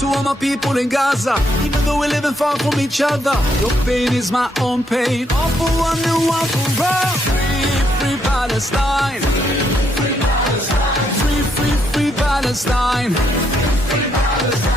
To all my people in Gaza, even though we're living far from each other, your pain is my own pain. All for one and one for all. Free, free Palestine. Free, free, free Palestine. Free Palestine.